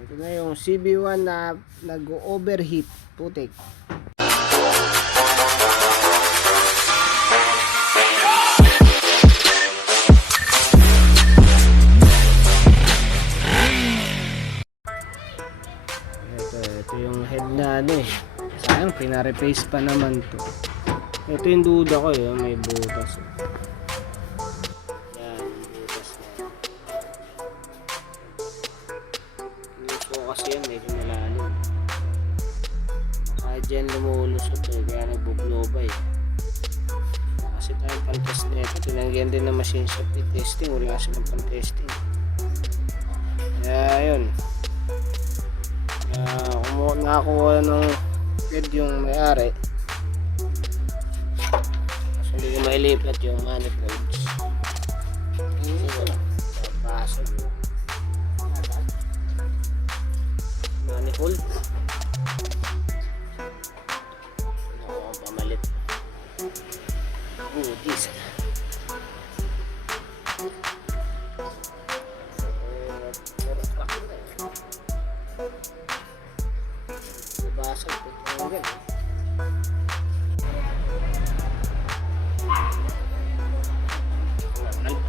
Ito na yung CB1 na nag-overheat. Putik. Ito yung head na ano eh. Sayang, pinareplace pa naman to. Ito yung duda ko eh. May butas eh. Yan, butas na. Gusto ko kasi yan, medyo malalim. Baka dyan lumulusot eh. Kaya nagbubloba eh. Kasi tayong pan-test na ito. Tinanggihan din na machine shop testing. Wala nga silang pan-testing. Kaya yun. Nakakuha ng head yung may-ari. Kasi hindi ko mailipat yung manifolds. Papasok manifold. Ako pamalit. Diesel. Basag po ito nga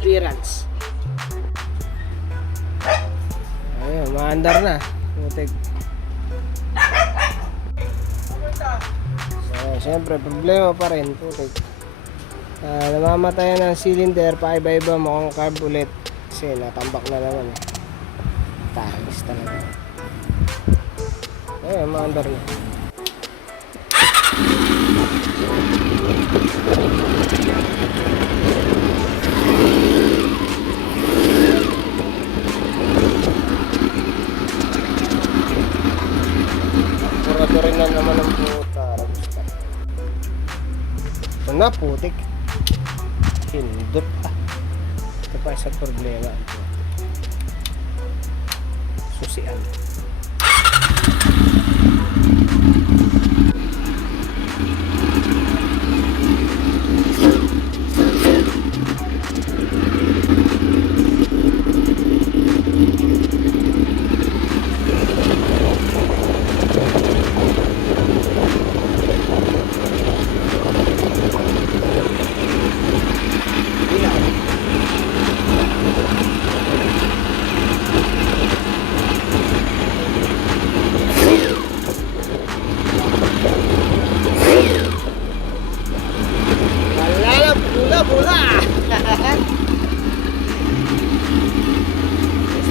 clearance. Ayun, maandar na. Putik. So, siyempre, problema pa rin. Putik. Namamatayan ng cylinder. Paiba-iba mukhang carb ulit. Kasi natambak na naman. Taris talaga. Ayun, maandar na. Purado rin na naman ang puta. Ito na, putik. Hindot pa. Ito pa isang problema. Susian.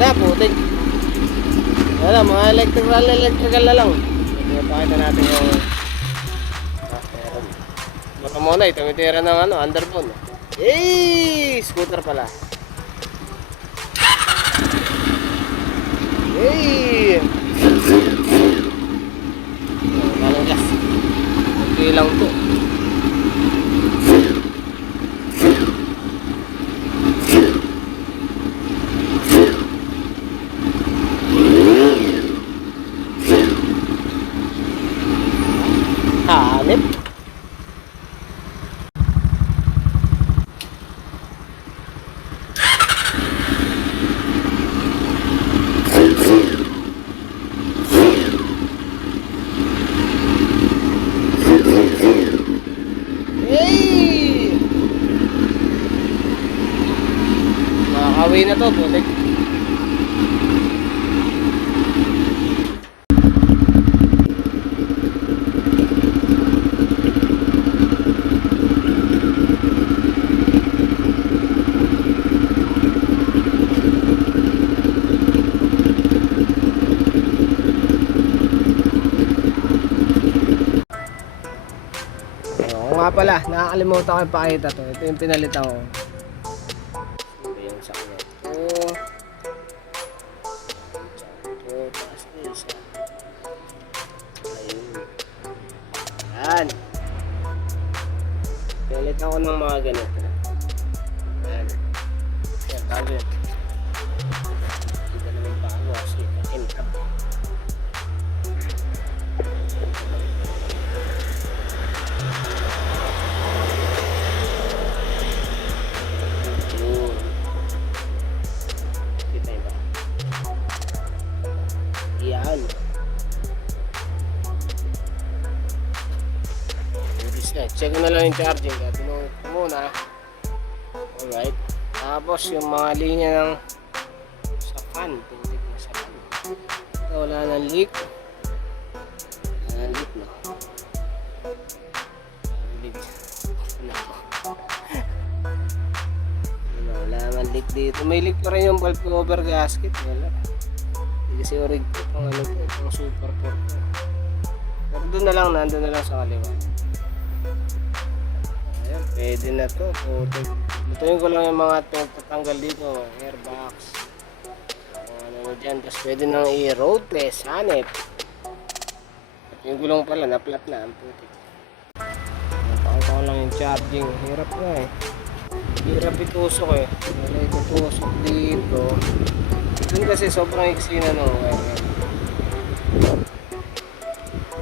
Basta putik. Wala, mga electrical na lang. Pakita natin yung baka muna tumitira ng ano, underbone. Eh, scooter pala. Eh, walang gas. Okay lang to. Hanip. Hey! Makakawin na to, putik. Nga pala, nakakalimutan ko ipakita to. Ito yung pinalitan ko. Ito yung sa kanya. Ito, taas na isa. Ayun. Yan. Pinalitan ko ng mga ganito. Yan. Yan, bago yan. Hindi naman bago kasi income. Yan. Check na lang yung charging. Kaya tinunod ko muna. Alright. Tapos yung mga linya ng sa fan. Tinunod na sa fan. Ito, wala nang leak. Wala nang leak, no? Wala nang leak dito. May leak pa rin yung valve cover gasket. Wala. Hindi kasi orig ko. Pang ano to. Pang super port. Pero doon na lang. Nandun na lang sa kaliwa. Ayan. Pwede na to. Lutuin ko lang yung mga tatanggal dito. Airbox. Ano dyan. Tapos pwede nang i-road test. Hanep. Yung gulong pala. Na-flat na. Ang putik. Napakita ko lang yung charging. Hirap nga eh. Hirap itusok eh. Wala itutusok dito. Dun kasi sobrang iksi na no.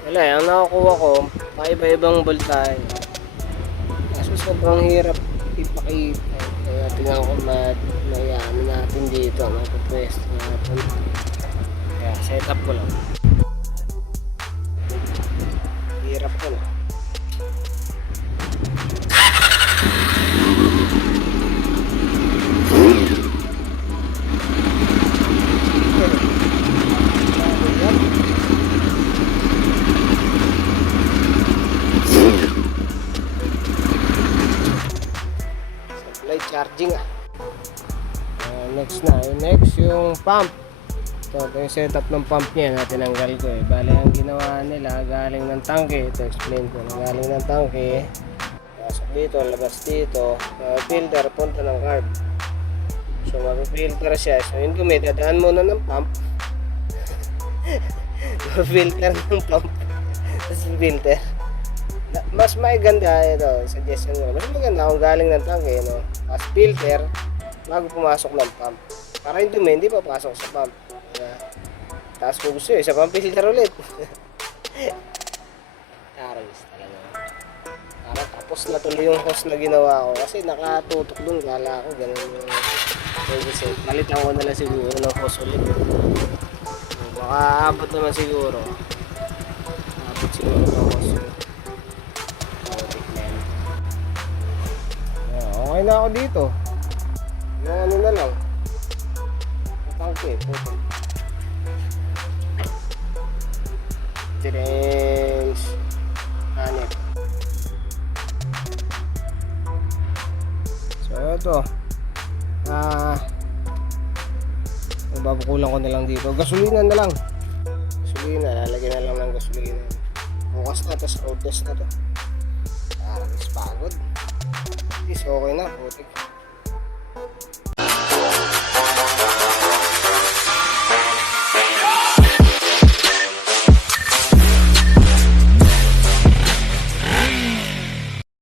Wala eh. Ang nakakuha ko, paiba-ibang voltahe. Kaso sobrang hirap ipakita. Kaya tingnan ko mayami natin dito. Mapapwesto natin. Kaya setup ko lang. Hirap ko na. Supply charging ah. Next na. Next yung pump. Ito yung setup ng pump niya na tinanggal ko eh. Bale ang ginawa nila galing ng tangke. Ito explain ko na galing ng tangke. Pasok dito, labas dito. Filter, punta ng carb. So mag-filter siya. So yung dumi, dadaan muna ng pump. Filter ng pump. Tapos filter. Mas maganda ito, suggestion ko. Mas maganda kung galing ng tangke, no? Tapos filter, bago pumasok ng pump. Para yung dumi, hindi papasok sa pump. Tapos kung gusto yun, isa pang filter ulit. Taris talaga. Para tapos na tuloy yung hose na ginawa ko. Kasi nakatutok dun, kala ko ganun yung kasi palitan ko na lang siguro ng hose ulit. Baka abot naman siguro. Abot siguro ng hose. Okay na ako dito. Yung ano na lang. Tangke, puto. Direns. Hanip. So ito. Babakulan ko na lang dito. Gasolina na lang. Gasolina. Lalagyan na lang ng gasolina. Bukas na. Tapos road test na to. Parang pagod. Is okay na. Putik.